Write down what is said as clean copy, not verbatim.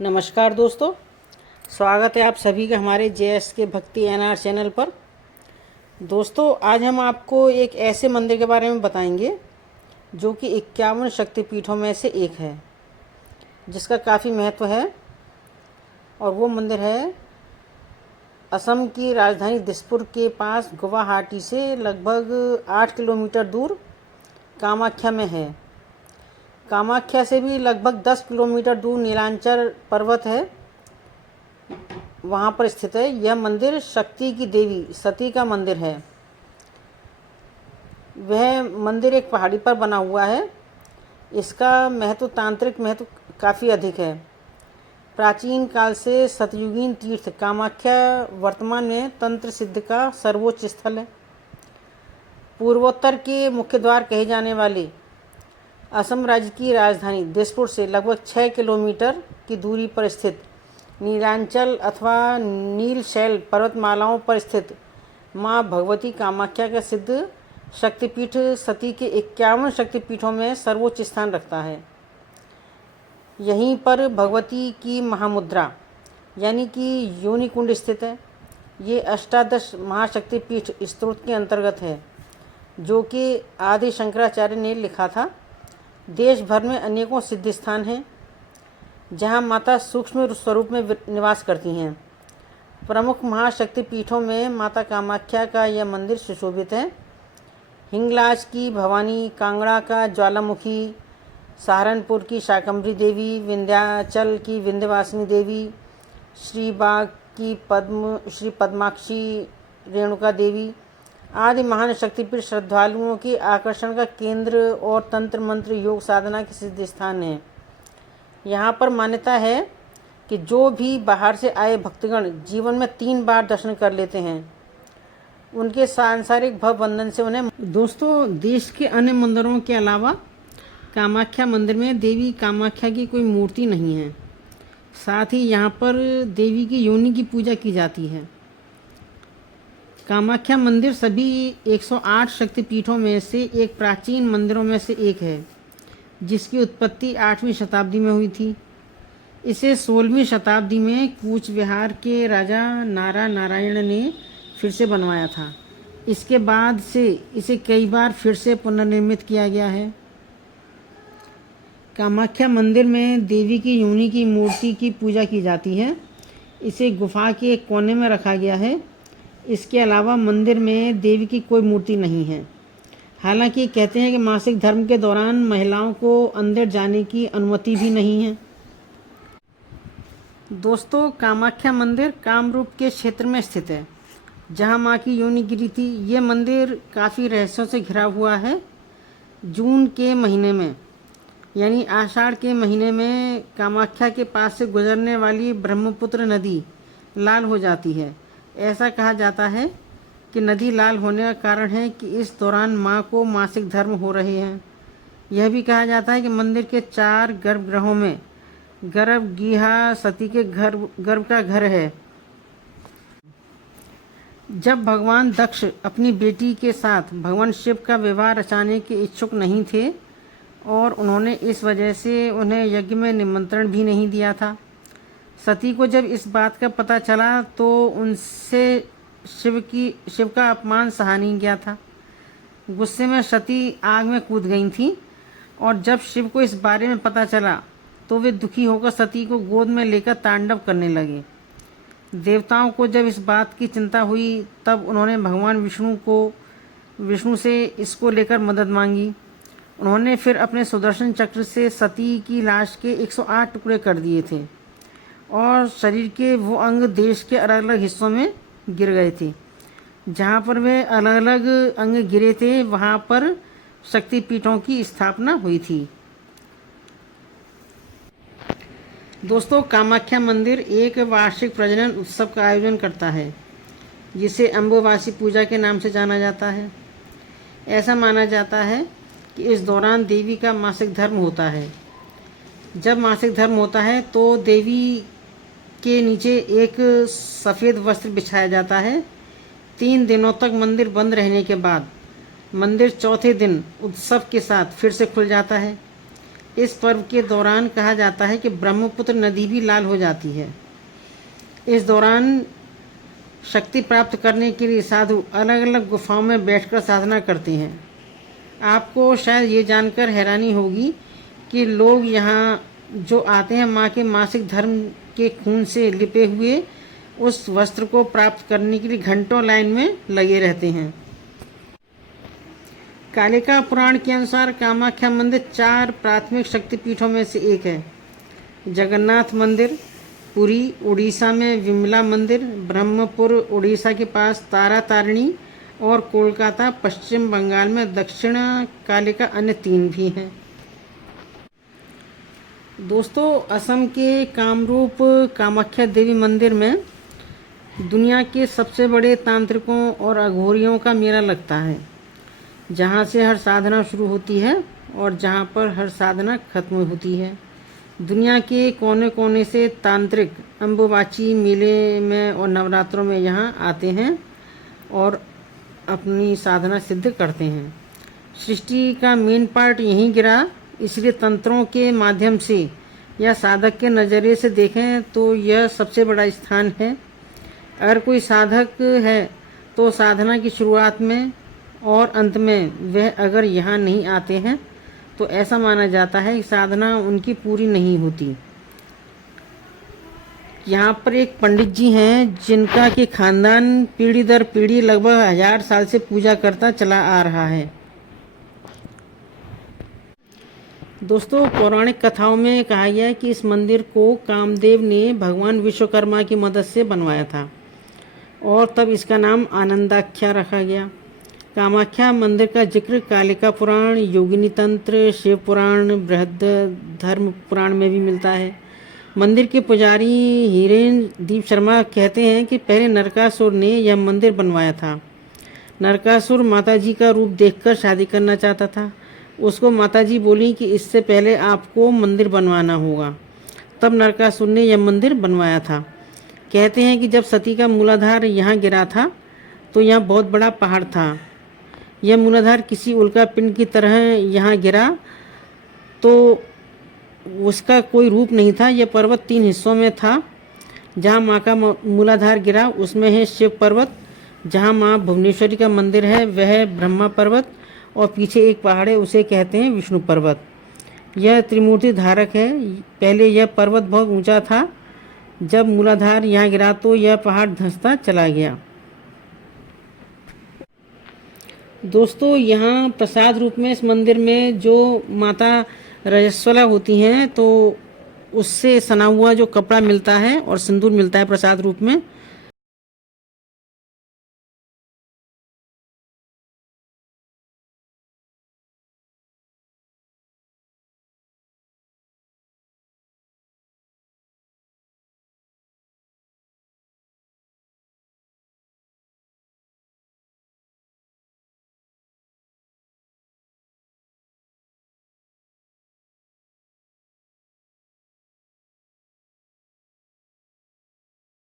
नमस्कार दोस्तों, स्वागत है आप सभी का हमारे JSK भक्ति NR चैनल पर। दोस्तों, आज हम आपको एक ऐसे मंदिर के बारे में बताएंगे जो कि 51 शक्तिपीठों में से एक है, जिसका काफ़ी महत्व है। और वो मंदिर है असम की राजधानी दिसपुर के पास गुवाहाटी से लगभग 8 किलोमीटर दूर कामाख्या में है। कामाख्या से भी लगभग 10 किलोमीटर दूर नीलांचल पर्वत है, वहाँ पर स्थित है। यह मंदिर शक्ति की देवी सती का मंदिर है। वह मंदिर एक पहाड़ी पर बना हुआ है। इसका महत्व, तांत्रिक महत्व काफ़ी अधिक है। प्राचीन काल से सतयुगीन तीर्थ कामाख्या वर्तमान में तंत्र सिद्ध का सर्वोच्च स्थल है। पूर्वोत्तर के मुख्य द्वार कहे जाने वाले असम राज्य की राजधानी दिसपुर से लगभग 6 किलोमीटर की दूरी पर स्थित नीलांचल अथवा नीलशैल पर्वतमालाओं पर स्थित माँ भगवती कामाख्या का सिद्ध शक्तिपीठ सती के 51 शक्तिपीठों में सर्वोच्च स्थान रखता है। यहीं पर भगवती की महामुद्रा यानी कि योनि कुंड स्थित है। ये अष्टादश महाशक्तिपीठ स्तोत्र के अंतर्गत है, जो कि आदि शंकराचार्य ने लिखा था। देश भर में अनेकों सिद्ध स्थान हैं जहां माता सूक्ष्म स्वरूप में निवास करती हैं। प्रमुख महाशक्तिपीठों में माता कामाख्या का यह मंदिर सुशोभित है। हिंगलाज की भवानी, कांगड़ा का ज्वालामुखी, सहारनपुर की शाकंभरी देवी, विंध्याचल की विंध्यवासिनी देवी, श्रीबाग की श्री पद्माक्षी रेणुका देवी आदि महान शक्तिपीठ श्रद्धालुओं के आकर्षण का केंद्र और तंत्र मंत्र योग साधना के सिद्ध स्थान है। यहाँ पर मान्यता है कि जो भी बाहर से आए भक्तगण जीवन में 3 बार दर्शन कर लेते हैं, उनके सांसारिक भव बंधन से उन्हें। दोस्तों, देश के अन्य मंदिरों के अलावा कामाख्या मंदिर में देवी कामाख्या की कोई मूर्ति नहीं है। साथ ही यहाँ पर देवी की योनि की पूजा की जाती है। कामाख्या मंदिर सभी 108 शक्तिपीठों में से एक प्राचीन मंदिरों में से एक है, जिसकी उत्पत्ति 8वीं शताब्दी में हुई थी। इसे 16वीं शताब्दी में कूच विहार के राजा नारायण ने फिर से बनवाया था। इसके बाद से इसे कई बार फिर से पुनर्निर्मित किया गया है। कामाख्या मंदिर में देवी की योनि की मूर्ति की पूजा की जाती है। इसे गुफा के एक कोने में रखा गया है। इसके अलावा मंदिर में देवी की कोई मूर्ति नहीं है। हालांकि कहते हैं कि मासिक धर्म के दौरान महिलाओं को अंदर जाने की अनुमति भी नहीं है। दोस्तों, कामाख्या मंदिर कामरूप के क्षेत्र में स्थित है, जहां मां की योनि गिरी थी। ये मंदिर काफ़ी रहस्यों से घिरा हुआ है। जून के महीने में यानी आषाढ़ के महीने में कामाख्या के पास से गुजरने वाली ब्रह्मपुत्र नदी लाल हो जाती है। ऐसा कहा जाता है कि नदी लाल होने का कारण है कि इस दौरान माँ को मासिक धर्म हो रहे हैं। यह भी कहा जाता है कि मंदिर के 4 गर्भगृहों में गर्भगृह सती के गर्भ का घर है। जब भगवान दक्ष अपनी बेटी के साथ भगवान शिव का विवाह रचाने के इच्छुक नहीं थे और उन्होंने इस वजह से उन्हें यज्ञ में निमंत्रण भी नहीं दिया था, सती को जब इस बात का पता चला तो उनसे शिव का अपमान सहा नहीं गया था। गुस्से में सती आग में कूद गई थी और जब शिव को इस बारे में पता चला तो वे दुखी होकर सती को गोद में लेकर तांडव करने लगे। देवताओं को जब इस बात की चिंता हुई तब उन्होंने भगवान विष्णु से इसको लेकर मदद मांगी। उन्होंने फिर अपने सुदर्शन चक्र से सती की लाश के 108 टुकड़े कर दिए थे और शरीर के वो अंग देश के अलग अलग हिस्सों में गिर गए थे। जहाँ पर वे अलग अलग अंग गिरे थे, वहाँ पर शक्तिपीठों की स्थापना हुई थी। दोस्तों, कामाख्या मंदिर एक वार्षिक प्रजनन उत्सव का आयोजन करता है, जिसे अम्बुबासी पूजा के नाम से जाना जाता है। ऐसा माना जाता है कि इस दौरान देवी का मासिक धर्म होता है। जब मासिक धर्म होता है तो देवी के नीचे एक सफ़ेद वस्त्र बिछाया जाता है। 3 दिनों तक मंदिर बंद रहने के बाद मंदिर चौथे दिन उत्सव के साथ फिर से खुल जाता है। इस पर्व के दौरान कहा जाता है कि ब्रह्मपुत्र नदी भी लाल हो जाती है। इस दौरान शक्ति प्राप्त करने के लिए साधु अलग अलग गुफाओं में बैठकर साधना करते हैं। आपको शायद ये जानकर हैरानी होगी कि लोग यहाँ जो आते हैं माँ के मासिक धर्म के खून से लिपे हुए उस वस्त्र को प्राप्त करने के लिए घंटों लाइन में लगे रहते हैं। कालिका पुराण के अनुसार कामाख्या मंदिर 4 प्राथमिक शक्तिपीठों में से एक है। जगन्नाथ मंदिर पुरी उड़ीसा में विमला मंदिर, ब्रह्मपुर उड़ीसा के पास तारा तारिणी और कोलकाता पश्चिम बंगाल में दक्षिण कालिका अन्य 3 भी हैं। दोस्तों, असम के कामरूप कामाख्या देवी मंदिर में दुनिया के सबसे बड़े तांत्रिकों और अघोरियों का मेला लगता है, जहाँ से हर साधना शुरू होती है और जहाँ पर हर साधना खत्म होती है। दुनिया के कोने कोने से तांत्रिक अम्बुबाची मेले में और नवरात्रों में यहाँ आते हैं और अपनी साधना सिद्ध करते हैं। सृष्टि का मेन पार्ट यहीं गिरा, इसलिए तंत्रों के माध्यम से या साधक के नज़रिए से देखें तो यह सबसे बड़ा स्थान है। अगर कोई साधक है तो साधना की शुरुआत में और अंत में वह अगर यहाँ नहीं आते हैं तो ऐसा माना जाता है कि साधना उनकी पूरी नहीं होती। यहाँ पर एक पंडित जी हैं जिनका कि खानदान पीढ़ी दर पीढ़ी लगभग 1000 साल से पूजा करता चला आ रहा है। दोस्तों, पौराणिक कथाओं में कहा गया है कि इस मंदिर को कामदेव ने भगवान विश्वकर्मा की मदद से बनवाया था और तब इसका नाम आनंदाख्या रखा गया। कामाख्या मंदिर का जिक्र कालिका पुराण, योगिनी तंत्र, शिव पुराण, बृहद धर्म पुराण में भी मिलता है। मंदिर के पुजारी हिरेन दीप शर्मा कहते हैं कि पहले नरकासुर ने यह मंदिर बनवाया था। नरकासुर माताजी का रूप देखकर शादी करना चाहता था। उसको माताजी बोली कि इससे पहले आपको मंदिर बनवाना होगा। तब नरकासुर ने यह मंदिर बनवाया था। कहते हैं कि जब सती का मूलाधार यहाँ गिरा था तो यहाँ बहुत बड़ा पहाड़ था। यह मूलाधार किसी उल्का पिंड की तरह यहाँ गिरा तो उसका कोई रूप नहीं था। यह पर्वत 3 हिस्सों में था। जहाँ माँ का मूलाधार गिरा उसमें है शिव पर्वत, जहाँ माँ भुवनेश्वरी का मंदिर है वह ब्रह्मा पर्वत, और पीछे एक पहाड़ है उसे कहते हैं विष्णु पर्वत। यह त्रिमूर्ति धारक है। पहले यह पर्वत बहुत ऊंचा था। जब मूलाधार यहाँ गिरा तो यह पहाड़ धंसता चला गया। दोस्तों, यहाँ प्रसाद रूप में इस मंदिर में जो माता रजस्वला होती हैं तो उससे सना हुआ जो कपड़ा मिलता है और सिंदूर मिलता है प्रसाद रूप में।